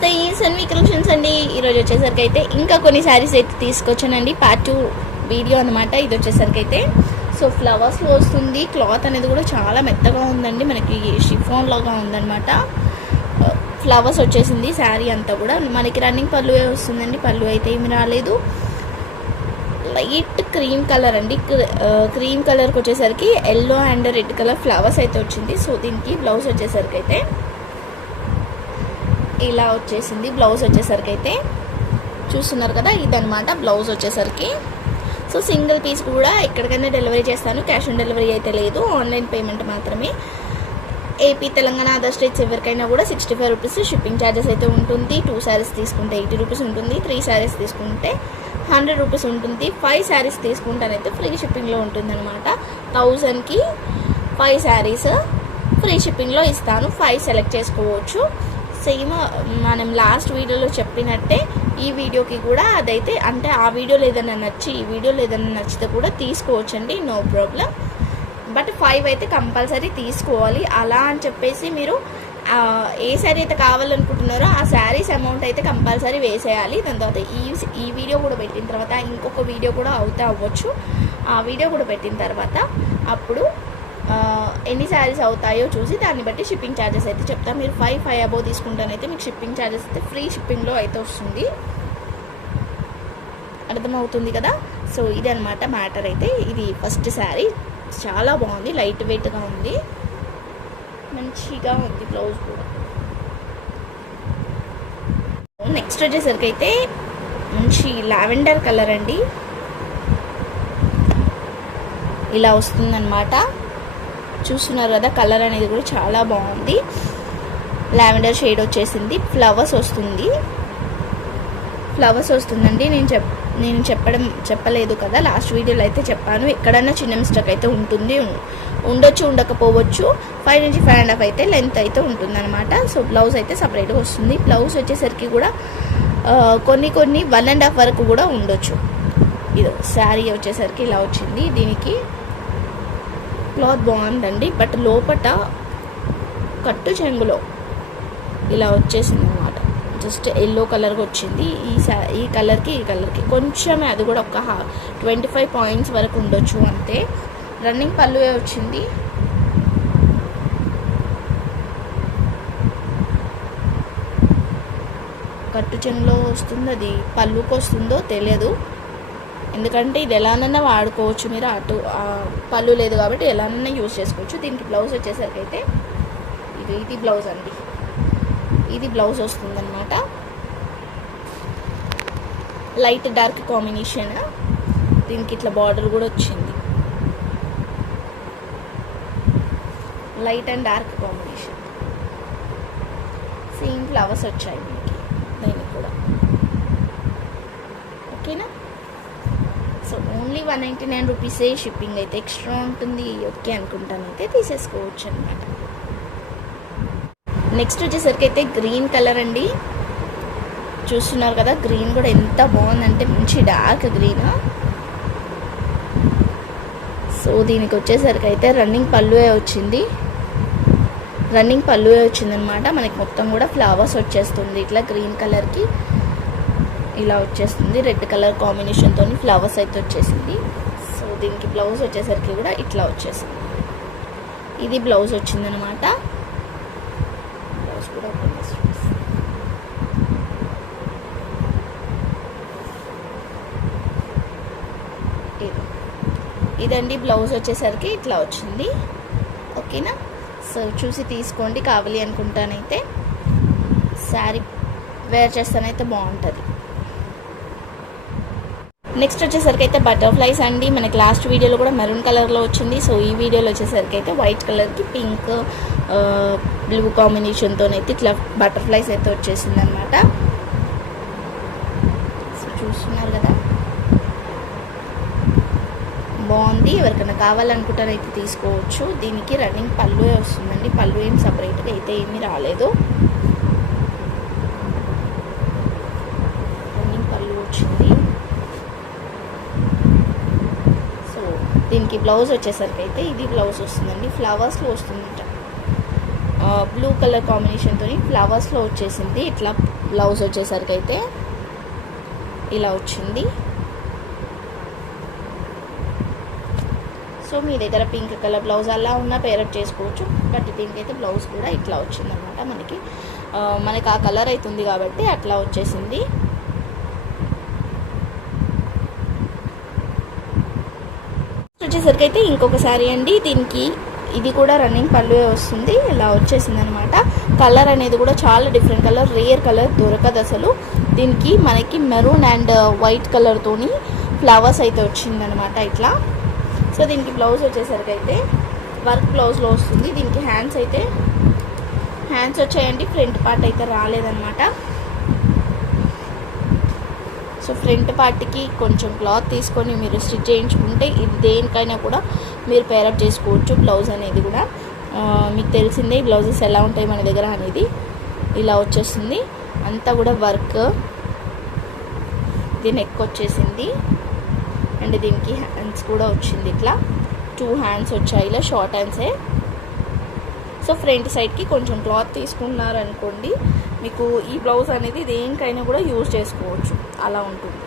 నమస్తే సన్వి కలెక్షన్స్ అండి. ఈరోజు వచ్చేసరికి అయితే ఇంకా కొన్ని శారీస్ అయితే తీసుకొచ్చానండి. పార్ట్ 2 వీడియో అనమాట. ఇది వచ్చేసరికి అయితే సో ఫ్లవర్స్లో వస్తుంది. క్లాత్ అనేది కూడా చాలా మెత్తగా ఉందండి, మనకి షిఫాన్ లాగా ఉందన్నమాట. ఫ్లవర్స్ వచ్చేసింది శారీ అంతా కూడా. మనకి రన్నింగ్ పళ్ళువే వస్తుందండి, పళ్ళు అయితే ఏమి రాలేదు. లైట్ క్రీమ్ కలర్ అండి. క్రీమ్ కలర్కి వచ్చేసరికి yellow and red colour flowers అయితే వచ్చింది. సో దీనికి బ్లౌజ్ వచ్చేసరికి అయితే ఇలా వచ్చేసింది. బ్లౌజ్ వచ్చేసరికి అయితే చూస్తున్నారు కదా, ఇదనమాట బ్లౌజ్ వచ్చేసరికి. సో సింగిల్ పీస్ కూడా ఎక్కడికైనా డెలివరీ చేస్తాను, క్యాష్ ఆన్ డెలివరీ అయితే లేదు, ఆన్లైన్ పేమెంట్ మాత్రమే. ఏపీ, తెలంగాణ, అదర్ స్టేట్స్ ఎవరికైనా కూడా 65 రూపీస్ షిప్పింగ్ ఛార్జెస్ అయితే ఉంటుంది. 2 శారీస్ తీసుకుంటే 80 రూపీస్ ఉంటుంది. 3 శారీస్ తీసుకుంటే 100 రూపీస్ ఉంటుంది. 5 శారీస్ తీసుకుంటానైతే ఫ్రీ షిప్పింగ్లో ఉంటుంది అనమాట. 1000కి 5 శారీస్ ఫ్రీ షిప్పింగ్లో ఇస్తాను. 5 సెలెక్ట్ చేసుకోవచ్చు. సేమ్ మనం లాస్ట్ వీడియోలో చెప్పినట్టే ఈ వీడియోకి కూడా అదైతే, అంటే ఆ వీడియోలో ఏదైనా నచ్చి ఈ వీడియోలో ఏదైనా నచ్చితే కూడా తీసుకోవచ్చండి, నో ప్రాబ్లం. బట్ 5 అయితే కంపల్సరీ తీసుకోవాలి. అలా అని చెప్పేసి మీరు ఏ శారీ అయితే కావాలనుకుంటున్నారో ఆ శారీస్ అమౌంట్ అయితే కంపల్సరీ వేసేయాలి. దాని తర్వాత ఈ వీడియో కూడా పెట్టిన తర్వాత ఇంకొక వీడియో కూడా అవ్వచ్చు. ఆ వీడియో కూడా పెట్టిన తర్వాత అప్పుడు ఎన్ని శారీస్ అవుతాయో చూసి దాన్ని బట్టి షిప్పింగ్ ఛార్జెస్ అయితే చెప్తాను. మీరు 5 అబోవ్ తీసుకుంటానైతే మీకు షిప్పింగ్ ఛార్జెస్ అయితే ఫ్రీ షిప్పింగ్లో అయితే వస్తుంది. అర్థమవుతుంది కదా. సో ఇది అనమాట మ్యాటర్ అయితే. ఇది ఫస్ట్ శారీ చాలా బాగుంది, లైట్ వెయిట్గా ఉంది, మంచిగా ఉంది బ్లౌజ్ కూడా. నెక్స్ట్ వచ్చేసరికి అయితే మంచి లావెండర్ కలర్ అండి, ఇలా వస్తుందన్నమాట. చూస్తున్నారు కదా, కలర్ అనేది కూడా చాలా బాగుంది. లావెండర్ షేడ్ వచ్చేసింది. ఫ్లవర్స్ వస్తుందండి. నేను చెప్పలేదు కదా, లాస్ట్ వీడియోలో అయితే చెప్పాను. ఎక్కడన్నా చిన్న మిస్టేక్ అయితే ఉండొచ్చు, ఉండకపోవచ్చు. 5 నుంచి 5.5 అయితే లెంత్ అయితే ఉంటుందన్నమాట. సో బ్లౌజ్ అయితే సపరేట్గా వస్తుంది. బ్లౌజ్ వచ్చేసరికి కూడా కొన్ని 1.5 వరకు కూడా ఉండొచ్చు. ఇది శారీ వచ్చేసరికి ఇలా వచ్చింది. దీనికి క్లాత్ బాగుందండి, బట్ లోపట కట్టు చెంగులో ఇలా వచ్చేసింది అనమాట. జస్ట్ ఎల్లో కలర్గా వచ్చింది. ఈ కలర్కి కొంచెమే, అది కూడా ఒక 25 పాయింట్స్ వరకు ఉండొచ్చు అంతే. రన్నింగ్ పళ్ళువే వచ్చింది. కట్టు చెంగులో వస్తుంది, అది పళ్ళుకి వస్తుందో తెలియదు. ఎందుకంటే ఇది ఎలానన్నా వాడుకోవచ్చు మీరు, అటు పళ్ళు లేదు కాబట్టి ఎలానన్నా యూజ్ చేసుకోవచ్చు. దీనికి బ్లౌజ్ వచ్చేసరికి అయితే ఇది బ్లౌజ్ అండి, ఇది బ్లౌజ్ వస్తుందన్నమాట. Light dark combination. దీనికి ఇట్లా బార్డర్ కూడా వచ్చింది, light and dark combination. Same flowers వచ్చాయి మనకి దీనికి కూడా. ఓకేనా. సో ఓన్లీ 199 రూపీసే షిప్పింగ్ అయితే ఎక్స్ట్రా ఉంటుంది. ఓకే అనుకుంటానైతే తీసేసుకోవచ్చు అనమాట. నెక్స్ట్ వచ్చేసరికి అయితే గ్రీన్ కలర్ అండి. చూస్తున్నారు కదా, గ్రీన్ కూడా ఎంత బాగుందంటే మంచి డార్క్ గ్రీన్. సో దీనికి వచ్చేసరికి అయితే రన్నింగ్ పళ్ళువే వచ్చిందనమాట. మనకి మొత్తం కూడా ఫ్లవర్స్ వచ్చేస్తుంది ఇట్లా గ్రీన్ కలర్కి ఇలా వచ్చేస్తుంది. రెడ్ కలర్ కాంబినేషన్తో ఫ్లవర్స్ అయితే వచ్చేసింది. సో దీనికి బ్లౌజ్ వచ్చేసరికి కూడా ఇట్లా వచ్చేసింది. ఇది బ్లౌజ్ వచ్చిందనమాట. బ్లౌజ్ కూడా ఇదండి బ్లౌజ్ వచ్చేసరికి ఇట్లా వచ్చింది. ఓకేనా. సో చూసి తీసుకోండి, కావాలి అనుకుంటానైతే శారీ వేర్ చేస్తానైతే బాగుంటుంది. నెక్స్ట్ వచ్చేసరికి అయితే బటర్ఫ్లైస్ అండి. మనకి లాస్ట్ వీడియోలో కూడా మెరూన్ కలర్లో వచ్చింది. సో ఈ వీడియోలో వచ్చేసరికి అయితే వైట్ కలర్కి పింక్ బ్లూ కాంబినేషన్తోనైతే ఇట్లా బటర్ఫ్లైస్ అయితే వచ్చేసింది అనమాట. సో చూస్తున్నారు కదా, బాగుంది. ఎవరికైనా కావాలనుకుంటారైతే తీసుకోవచ్చు. దీనికి రన్నింగ్ పళ్ళువే వస్తుందండి, పళ్ళు ఏం సపరేట్గా అయితే ఏమీ రాలేదు. రన్నింగ్ పళ్ళు వచ్చింది. దీనికి బ్లౌజ్ వచ్చేసరికి అయితే ఇది బ్లౌజ్ వస్తుందండి. ఫ్లవర్స్లో వస్తుందంట. బ్లూ కలర్ కాంబినేషన్తో ఫ్లవర్స్లో వచ్చేసింది. ఇట్లా బ్లౌజ్ వచ్చేసరికి అయితే ఇలా వచ్చింది. సో మీ దగ్గర పింక్ కలర్ బ్లౌజ్ అలా ఉన్న పేరప్ చేసుకోవచ్చు. బట్ దీనికైతే బ్లౌజ్ కూడా ఇట్లా వచ్చిందనమాట. మనకి ఆ కలర్ అవుతుంది కాబట్టి అట్లా వచ్చేసింది. వచ్చేసరికి అయితే ఇంకొక శారీ అండి. దీనికి ఇది కూడా రన్నింగ్ పళ్ళు వస్తుంది. ఇలా వచ్చేసింది అనమాట. కలర్ అనేది కూడా చాలా డిఫరెంట్ కలర్, రేర్ కలర్, దొరకదు అసలు. దీనికి మనకి మెరూన్ అండ్ వైట్ కలర్తోని ఫ్లవర్స్ అయితే వచ్చిందనమాట ఇట్లా. సో దీనికి బ్లౌజ్ వచ్చేసరికి అయితే వర్క్ బ్లౌజ్లో వస్తుంది. దీనికి హ్యాండ్స్ వచ్చాయండి. ఫ్రంట్ పార్ట్ అయితే రాలేదన్నమాట. సో ఫ్రంట్ పార్ట్కి కొంచెం క్లాత్ తీసుకొని మీరు స్టిచ్ చేయించుకుంటే ఇది దేనికైనా కూడా మీరు పేరప్ చేసుకోవచ్చు. బ్లౌజ్ అనేది కూడా మీకు తెలిసిందే బ్లౌజెస్ ఎలా ఉంటాయి మన దగ్గర అనేది. ఇలా వచ్చేస్తుంది అంతా కూడా వర్క్. దీని నెక్ వచ్చేసింది అండ్ దీనికి హ్యాండ్స్ కూడా వచ్చింది. ఇట్లా 2 హ్యాండ్స్ వచ్చాయి, ఇలా షార్ట్ హ్యాండ్సే. సో ఫ్రంట్ సైడ్కి కొంచెం క్లాత్ తీసుకున్నారనుకోండి, మీకు ఈ బ్లౌజ్ అనేది దేనికైనా కూడా యూజ్ చేసుకోవచ్చు, అలా ఉంటుంది.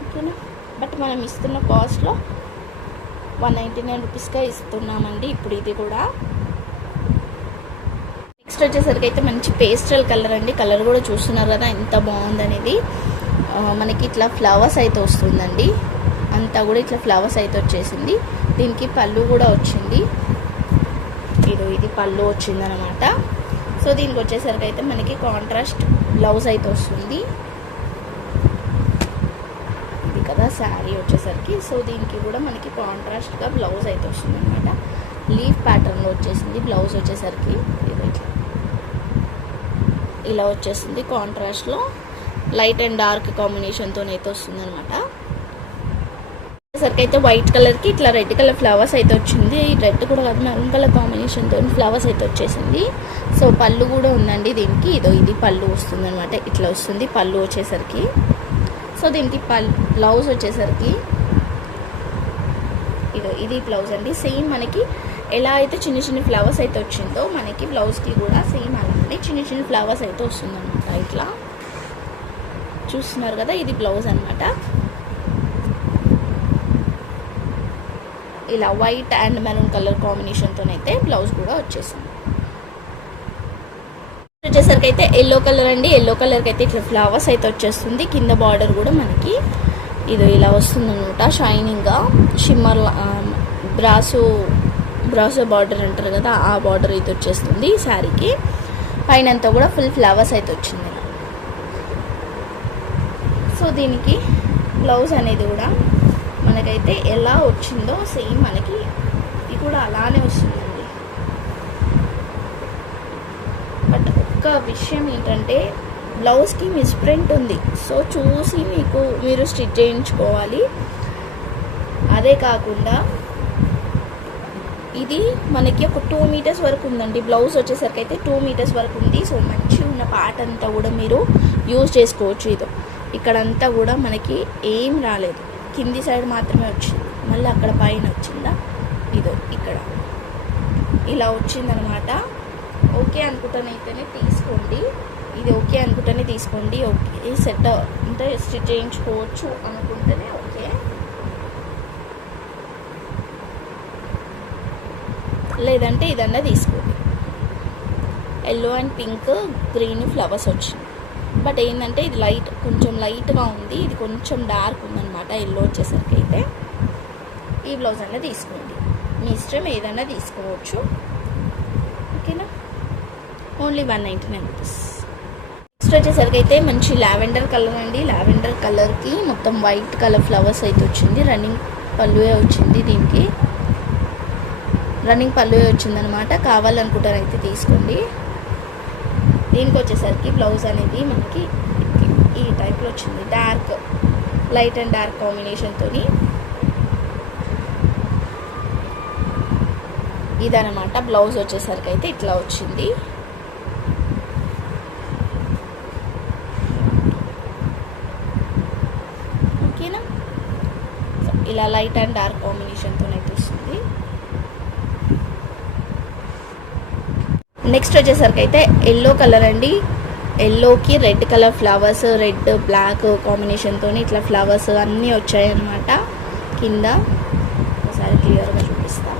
ఓకేనా. బట్ మనం ఇస్తున్న కాస్ట్లో 199 రూపీస్గా ఇస్తున్నామండి ఇప్పుడు ఇది కూడా. నెక్స్ట్ వచ్చేసరికి అయితే మంచి పేస్టల్ కలర్ అండి. కలర్ కూడా చూస్తున్నారు కదా ఎంత బాగుందనేది. మనకి ఇట్లా ఫ్లవర్స్ అయితే వస్తుందండి. అంతా కూడా ఇట్లా ఫ్లవర్స్ అయితే వచ్చేసింది. దీనికి పళ్ళు కూడా వచ్చింది. ఇది పళ్ళు వచ్చిందనమాట. సో దీనికి వచ్చేసరికి అయితే మనకి కాంట్రాస్ట్ బ్లౌజ్ అయితే వస్తుంది. ఇది కదా శారీ వచ్చేసరికి. సో దీనికి కూడా మనకి కాంట్రాస్ట్గా బ్లౌజ్ అయితే వస్తుంది అనమాట. లీఫ్ ప్యాటర్న్లో వచ్చేసింది బ్లౌజ్ వచ్చేసరికి. ఇలా వచ్చేసింది కాంట్రాస్ట్లో లైట్ అండ్ డార్క్ కాంబినేషన్తో అయితే వస్తుంది అనమాట. వచ్చేసరికి అయితే వైట్ కలర్కి ఇట్లా రెడ్ కలర్ ఫ్లవర్స్ అయితే వచ్చింది. రెడ్ కూడా కాదు, మెరూన్ కలర్ కాంబినేషన్తో ఫ్లవర్స్ అయితే వచ్చేసింది. సో పళ్ళు కూడా ఉందండి దీనికి. ఇది పళ్ళు వస్తుంది అనమాట. ఇట్లా వస్తుంది పళ్ళు వచ్చేసరికి. సో దీనికి బ్లౌజ్ వచ్చేసరికి ఇది బ్లౌజ్ అండి. సేమ్ మనకి ఎలా అయితే చిన్న చిన్న ఫ్లవర్స్ అయితే వచ్చిందో మనకి బ్లౌజ్కి కూడా సేమ్ అలానే చిన్న చిన్న ఫ్లవర్స్ అయితే వస్తుంది అనమాట. ఇట్లా చూస్తున్నారు కదా, ఇది బ్లౌజ్ అనమాట. ఇలా వైట్ అండ్ మెరూన్ కలర్ కాంబినేషన్తోనైతే బ్లౌజ్ కూడా వచ్చేసింది. వచ్చేసరికి అయితే ఎల్లో కలర్ అండి. ఎల్లో కలర్కి అయితే ఇట్లా ఫ్లవర్స్ అయితే వచ్చేస్తుంది. కింద బార్డర్ కూడా మనకి ఇలా వస్తుంది అనమాట. షైనింగ్గా షిమ్మర్ బ్రాసో బార్డర్ అంటారు కదా, ఆ బార్డర్ అయితే వచ్చేస్తుంది శారీకి. పైన అంతా కూడా ఫుల్ ఫ్లవర్స్ అయితే వచ్చింది. సో దీనికి బ్లౌజ్ అనేది కూడా మనకైతే ఎలా వచ్చిందో సేమ్ మనకి ఇది కూడా అలానే వస్తుందండి. బట్ ఒక్క విషయం ఏంటంటే బ్లౌజ్కి మిస్ప్రింట్ ఉంది. సో చూసి మీరు స్టిచ్ చేయించుకోవాలి. అదే కాకుండా ఇది మనకి ఒక 2 మీటర్స్ వరకు ఉందండి. బ్లౌజ్ వచ్చేసరికి అయితే 2 మీటర్స్ వరకు ఉంది. సో మంచిగా ఉన్న పార్ట్ అంతా కూడా మీరు యూజ్ చేసుకోవచ్చు. ఇక్కడంతా కూడా మనకి ఏం రాలేదు, కింది సైడ్ మాత్రమే వచ్చింది. మళ్ళీ అక్కడ పైన వచ్చిందా, ఇక్కడ ఇలా వచ్చిందనమాట. ఓకే అనుకుంటానైతేనే తీసుకోండి. ఇది ఓకే అనుకుంటేనే తీసుకోండి. ఓకే సెట్ అంటే స్టిచ్ చేయించుకోవచ్చు అనుకుంటేనే ఓకే. లేదంటే ఇదన్నా తీసుకోండి. Yellow and pink green flowers వచ్చింది. బట్ ఏంటంటే ఇది కొంచెం లైట్గా ఉంది. ఇది కొంచెం డార్క్ ఉందన్నమాట. ఎల్లో వచ్చేసరికి అయితే ఈ బ్లౌజ్ అన్నా తీసుకోండి. మీ ఇష్టం ఏదన్నా తీసుకోవచ్చు. ఓకేనా. Only 199 rupees. నెక్స్ట్ వచ్చేసరికి అయితే మంచి లావెండర్ కలర్ అండి. లావెండర్ కలర్కి మొత్తం వైట్ కలర్ ఫ్లవర్స్ అయితే వచ్చింది. రన్నింగ్ పళ్ళువే వచ్చింది. దీనికి రన్నింగ్ పళ్ళువే వచ్చిందనమాట. కావాలనుకుంటారైతే తీసుకోండి. దీనికి వచ్చేసరికి బ్లౌజ్ అనేది మనకి ఈ టైప్లో వచ్చింది. లైట్ అండ్ డార్క్ కాంబినేషన్తో ఇదనమాట. బ్లౌజ్ వచ్చేసరికి అయితే ఇట్లా వచ్చింది. ఓకేనా. ఇలా లైట్ అండ్ డార్క్ కాంబినేషన్తో అయితే వస్తుంది. నెక్స్ట్ వచ్చేసరికి అయితే ఎల్లో కలర్ అండి. ఎల్లోకి red colour flowers, red black కాంబినేషన్తో ఇట్లా ఫ్లవర్స్ అన్నీ వచ్చాయన్నమాట. కింద ఒకసారి క్లియర్గా చూపిస్తా.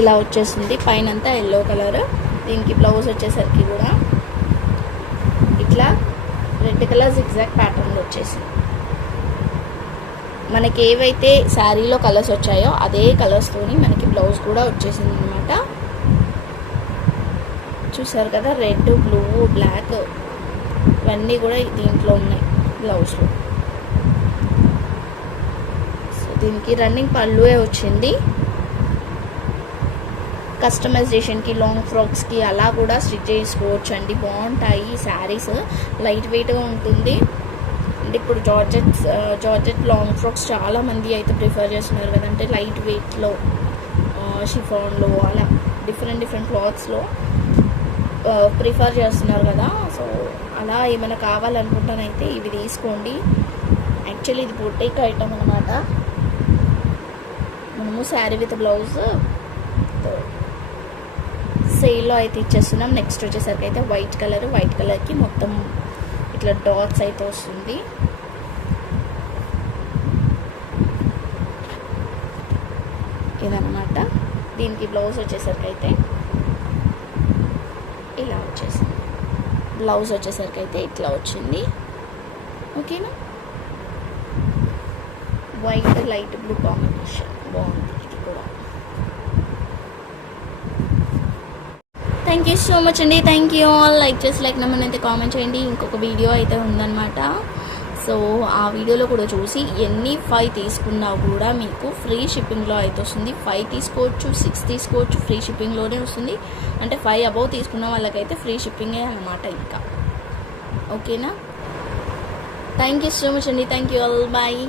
ఇలా వచ్చేసింది పైనంతా ఎల్లో కలర్. దీనికి బ్లౌజ్ వచ్చేసరికి కూడా ఇట్లా రెడ్ కలర్ జిగ్జాగ్ ప్యాటర్న్లో వచ్చేసింది. మనకి ఏవైతే శారీలో కలర్స్ వచ్చాయో అదే కలర్స్తోని మనకి బ్లౌజ్ కూడా వచ్చేసింది అనమాట. చూసారు కదా, రెడ్, బ్లూ, బ్లాక్ ఇవన్నీ కూడా దీంట్లో ఉన్నాయి బ్లౌజ్లో. సో దీనికి రన్నింగ్ పళ్ళువే వచ్చింది. కస్టమైజేషన్కి, లాంగ్ ఫ్రాక్స్కి అలా కూడా స్టిచ్ చేసుకోవచ్చు అండి. బాగుంటాయి శారీస్, లైట్ వెయిట్గా ఉంటుంది. అంటే ఇప్పుడు జార్జెట్ లాంగ్ ఫ్రాక్స్ చాలామంది అయితే ప్రిఫర్ చేస్తున్నారు కదంటే లైట్ వెయిట్లో, షిఫాన్లో అలా డిఫరెంట్ క్లాత్స్లో ప్రిఫర్ చేస్తున్నారు కదా. సో అలా ఏమైనా కావాలనుకుంటానైతే ఇవి తీసుకోండి. యాక్చువల్లీ ఇది బొటిక్ ఐటమ్ అనమాట. మనము శారీ విత్ బ్లౌజ్ సేల్లో అయితే ఇచ్చేస్తున్నాం. నెక్స్ట్ వచ్చేసరికి అయితే వైట్ కలర్కి మొత్తం ఇట్లా డాట్స్ అయితే వస్తుంది. ఇదన్నమాట. దీనికి బ్లౌజ్ వచ్చేసరికి అయితే ఇలా వచ్చేసింది. బ్లౌజ్ వచ్చేసరికి అయితే ఇట్లా వచ్చింది. ఓకేనా, వైట్ లైట్ బ్లూ కాంబినేషన్ బాగుంది. ఇది కూడా థ్యాంక్ యూ సో మచ్ అండి. Thank you all. లైక్ చేసి నెంబర్ అయితే కామెంట్ చేయండి. ఇంకొక వీడియో అయితే ఉందన్నమాట. సో ఆ వీడియోలో కూడా చూసి ఎన్ని 5 తీసుకున్నా కూడా మీకు ఫ్రీ షిప్పింగ్లో అయితే వస్తుంది. 5 తీసుకోవచ్చు, 6 తీసుకోవచ్చు, ఫ్రీ షిప్పింగ్లోనే వస్తుంది. అంటే 5 అబౌవ్ తీసుకున్న వాళ్ళకైతే ఫ్రీ షిప్పింగే అనమాట ఇంకా. ఓకేనా, థ్యాంక్ యూ సో మచ్ అండి. Thank you all. బాయ్.